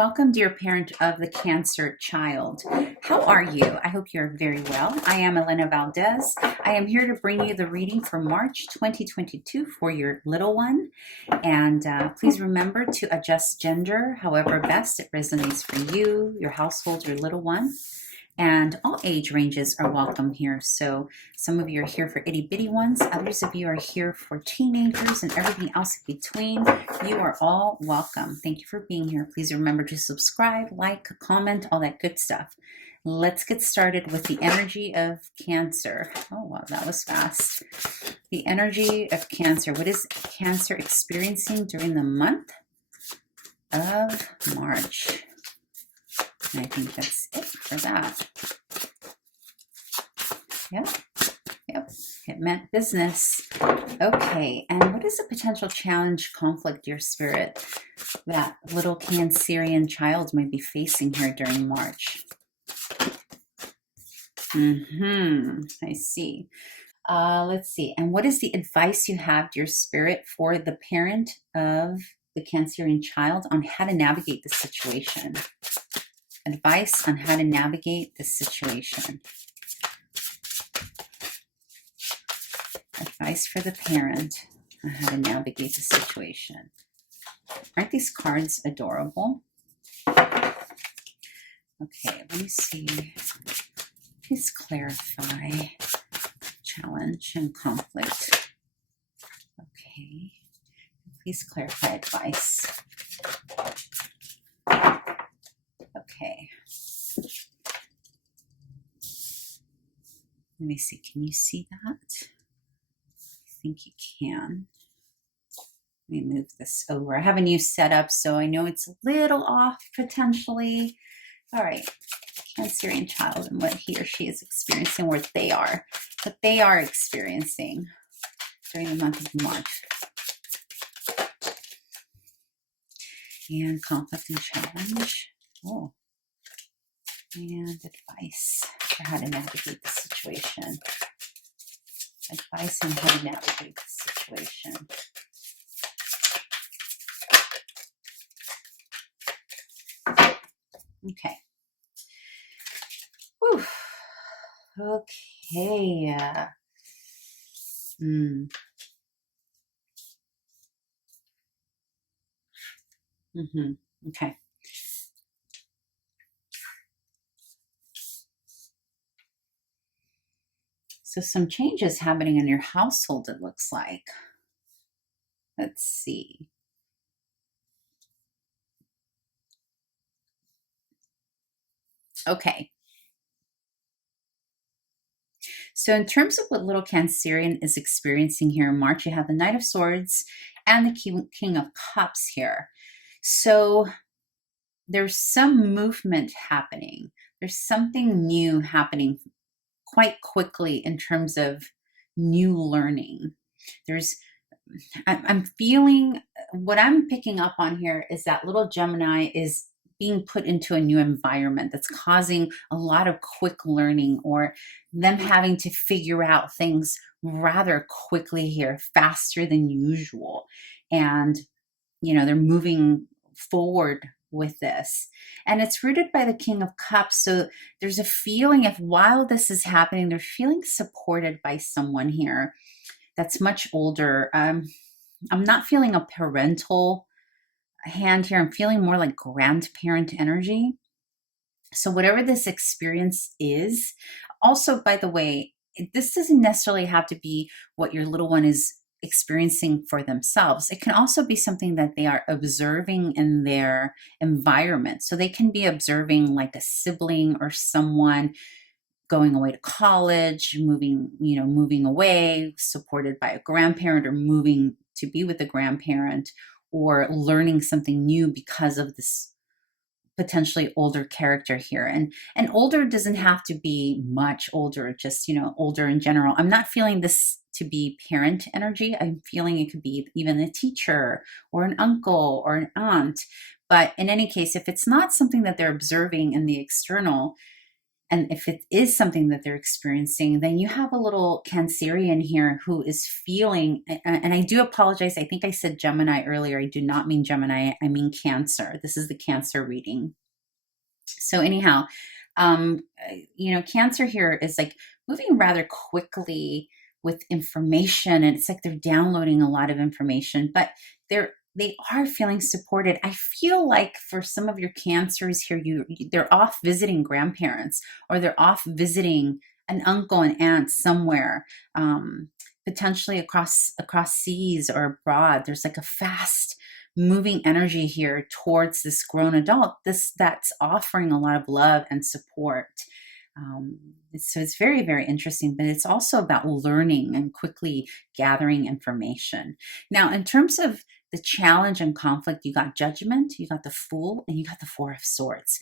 welcome, dear parent of the Cancer child. How are you? I hope you're very well. I am Elena Valdez. I am here to bring you the reading for March 2022 for your little one. And please remember to adjust gender however best it resonates for you, your household, your little one. And all age ranges are welcome here. So some of you are here for itty bitty ones. Others of you are here for teenagers and everything else in between. You are all welcome. Thank you for being here. Please remember to subscribe, like, comment, all that good stuff. Let's get started with the energy of Cancer. Oh, wow, that was fast. The energy of Cancer. What is Cancer experiencing during the month of March? And I think that's it for that. Yep. It meant business. Okay, and what is a potential challenge, conflict, your spirit, that little Cancerian child might be facing here during March? I see. Let's see. And what is the advice you have, dear spirit, for the parent of the Cancerian child on how to navigate the situation? Advice on how to navigate the situation. Advice for the parent on how to navigate the situation. Aren't these cards adorable? Okay, let me see. Please clarify challenge and conflict. Okay. Please clarify advice. Okay. Let me see. Can you see that? I think you can. Let me move this over. I have a new setup, so I know it's a little off potentially. All right. Cancerian child and what he or she is experiencing, what they are experiencing during the month of March. And conflict and challenge. Oh. And advice for how to navigate the situation. Advice on how to navigate the situation. Okay. Whew. Okay. Okay. So some changes happening in your household, it looks like. Let's see. Okay. So in terms of what little Cancerian is experiencing here in March, you have the Knight of Swords and the King of Cups here. So there's some movement happening. There's something new happening quite quickly in terms of new learning. I'm feeling, what I'm picking up on here is that little Gemini is being put into a new environment that's causing a lot of quick learning, or them having to figure out things rather quickly here, faster than usual. And, you know, they're moving forward with this. And it's rooted by the King of Cups. So there's a feeling of, while this is happening, they're feeling supported by someone here that's much older. I'm not feeling a parental hand here. I'm feeling more like grandparent energy. So whatever this experience is, also, by the way, this doesn't necessarily have to be what your little one is experiencing for themselves. It can also be something that they are observing in their environment. So they can be observing like a sibling or someone going away to college, moving away, supported by a grandparent, or moving to be with a grandparent, or learning something new because of this potentially older character here. And older doesn't have to be much older, just, older in general. I'm not feeling this to be parent energy. I'm feeling it could be even a teacher or an uncle or an aunt. But in any case, if it's not something that they're observing in the external, And if it is something that they're experiencing, then you have a little Cancerian here who is feeling, and I do apologize. I think I said Gemini earlier. I do not mean Gemini. I mean Cancer. This is the Cancer reading. So anyhow, Cancer here is like moving rather quickly with information, and it's like they're downloading a lot of information, but they are feeling supported. I feel like for some of your Cancers here, they're off visiting grandparents, or they're off visiting an uncle and aunt somewhere, potentially across seas or abroad. There's like a fast moving energy here towards this grown adult, that's offering a lot of love and support. So it's very, very interesting, but it's also about learning and quickly gathering information. Now, in terms of the challenge and conflict, you got Judgment, you got the Fool, and you got the Four of Swords.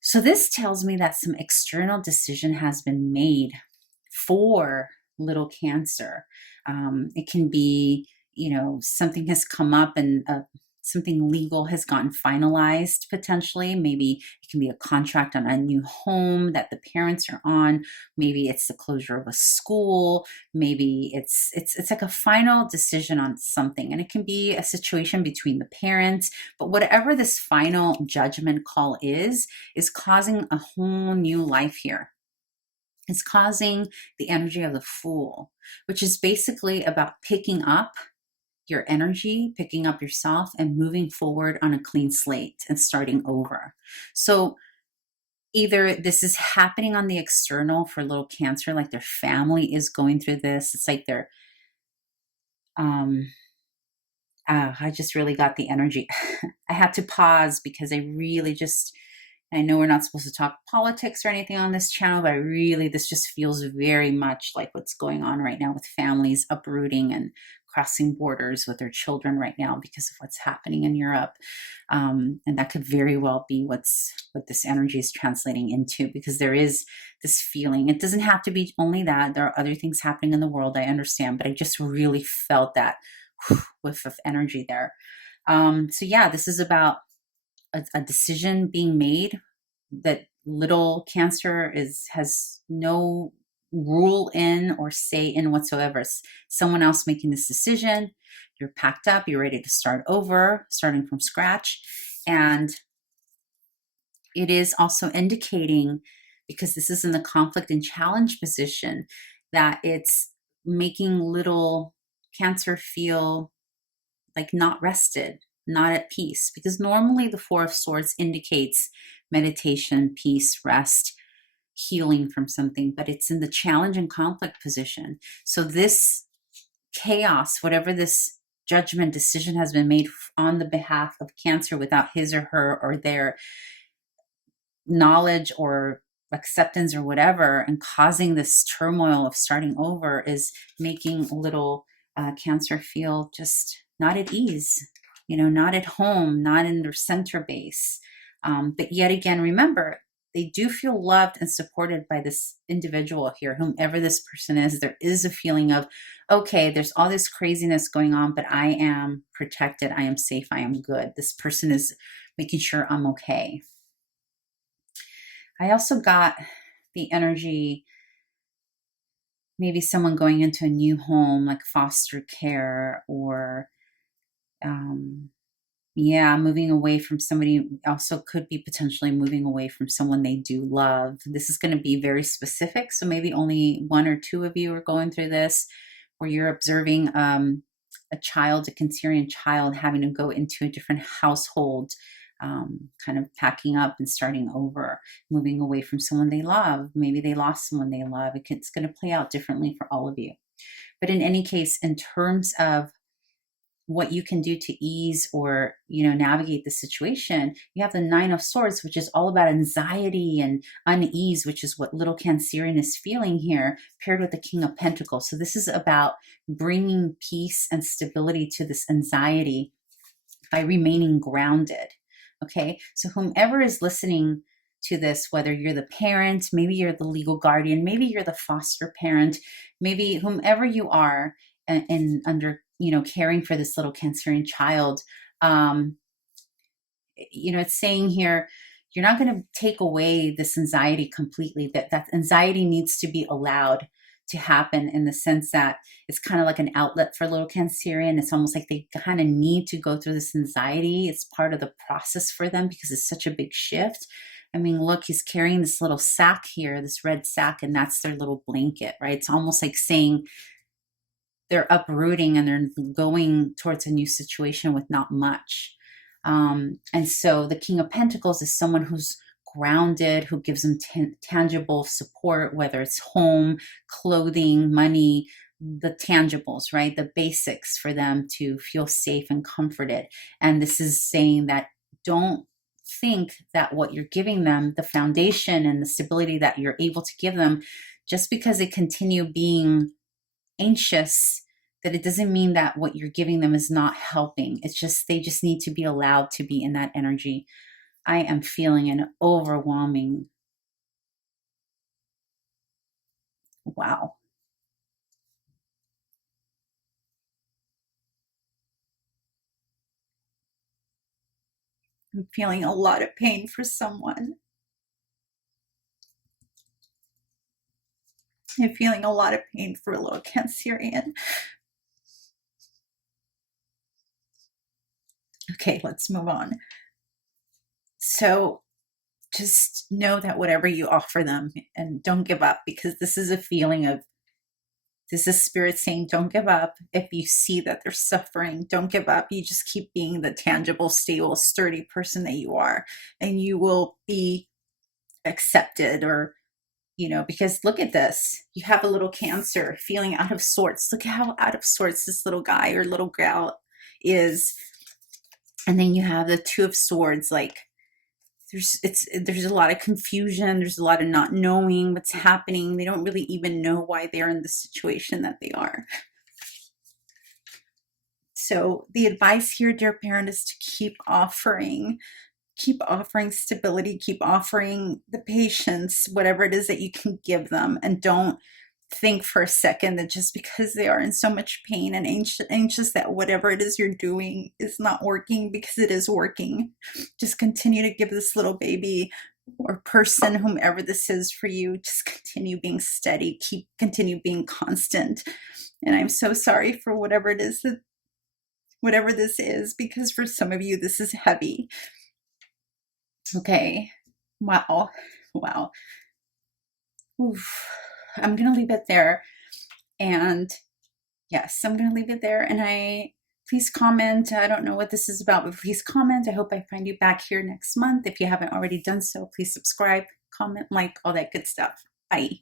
So this tells me that some external decision has been made for little Cancer. It can be, something has come up and something legal has gotten finalized potentially. Maybe it can be a contract on a new home that the parents are on. Maybe it's the closure of a school. Maybe it's like a final decision on something. And it can be a situation between the parents. But whatever this final judgment call is causing a whole new life here. It's causing the energy of the Fool, which is basically about picking up your energy, picking up yourself, and moving forward on a clean slate and starting over. So either this is happening on the external for little Cancer, like their family is going through this. It's like they're, I just really got the energy. I had to pause because I know we're not supposed to talk politics or anything on this channel, but this just feels very much like what's going on right now with families uprooting and crossing borders with their children right now because of what's happening in Europe. And that could very well be what this energy is translating into, because there is this feeling. It doesn't have to be only that. There are other things happening in the world, I understand, but I just really felt that whiff of energy there. So yeah, this is about a decision being made that little Cancer has no rule in or say in whatsoever. It's someone else making this decision. You're packed up, you're ready to start over, starting from scratch. And it is also indicating, because this is in the conflict and challenge position, that it's making little Cancer feel like not rested, not at peace, because normally the Four of Swords indicates meditation, peace, rest, healing from something, but it's in the challenge and conflict position. So this chaos, whatever this judgment decision has been made on the behalf of Cancer without his or her or their knowledge or acceptance or whatever, and causing this turmoil of starting over, is making little Cancer feel just not at ease, not at home, not in their center base. But yet again, remember, they do feel loved and supported by this individual here, whomever this person is. There is a feeling of, okay, there's all this craziness going on, but I am protected. I am safe. I am good. This person is making sure I'm okay. I also got the energy, maybe someone going into a new home, like foster care, or moving away from somebody. Also could be potentially moving away from someone they do love. This is going to be very specific, so maybe only one or two of you are going through this, where you're observing a Cancerian child having to go into a different household, kind of packing up and starting over, moving away from someone they love. Maybe they lost someone they love. It's going to play out differently for all of you. But in any case, in terms of what you can do to ease or, navigate the situation, you have the Nine of Swords, which is all about anxiety and unease, which is what little Cancerian is feeling here, paired with the King of Pentacles. So this is about bringing peace and stability to this anxiety by remaining grounded. Okay, so whomever is listening to this, whether you're the parent, maybe you're the legal guardian, maybe you're the foster parent, maybe whomever you are, and under, caring for this little Cancerian child, it's saying here, you're not going to take away this anxiety completely. That anxiety needs to be allowed to happen, in the sense that it's kind of like an outlet for little Cancerian. It's almost like they kind of need to go through this anxiety. It's part of the process for them because it's such a big shift. I mean, look, he's carrying this little sack here, this red sack, and that's their little blanket, right? It's almost like saying they're uprooting and they're going towards a new situation with not much. And so the King of Pentacles is someone who's grounded, who gives them tangible support, whether it's home, clothing, money, the tangibles, right? The basics for them to feel safe and comforted. And this is saying that don't think that what you're giving them, the foundation and the stability that you're able to give them, just because they continue being anxious, that it doesn't mean that what you're giving them is not helping. It's just, they just need to be allowed to be in that energy. I am feeling an overwhelming, wow. I'm feeling a lot of pain for someone. I'm feeling a lot of pain for a little Cancerian. Okay, let's move on. So just know that whatever you offer them, and don't give up, because this is a feeling of, this is spirit saying, don't give up. If you see that they're suffering, don't give up. You just keep being the tangible, stable, sturdy person that you are, and you will be accepted. Or, you know, because look at this. You have a little Cancer feeling out of sorts. Look at how out of sorts this little guy or little gal is. And then you have the Two of Swords. Like, there's a lot of confusion. There's a lot of not knowing what's happening. They don't really even know why they're in the situation that they are. So the advice here, dear parent, is to keep offering stability, keep offering the patience, whatever it is that you can give them. And don't think for a second that just because they are in so much pain and anxious that whatever it is you're doing is not working, because it is working. Just continue to give this little baby or person, whomever this is for you, just continue being steady, continue being constant. And I'm so sorry for whatever this is, because for some of you this is heavy. Okay. Wow. Oof. I'm going to leave it there. And yes, I'm going to leave it there. And please comment. I don't know what this is about, but please comment. I hope I find you back here next month. If you haven't already done so, please subscribe, comment, like, all that good stuff. Bye.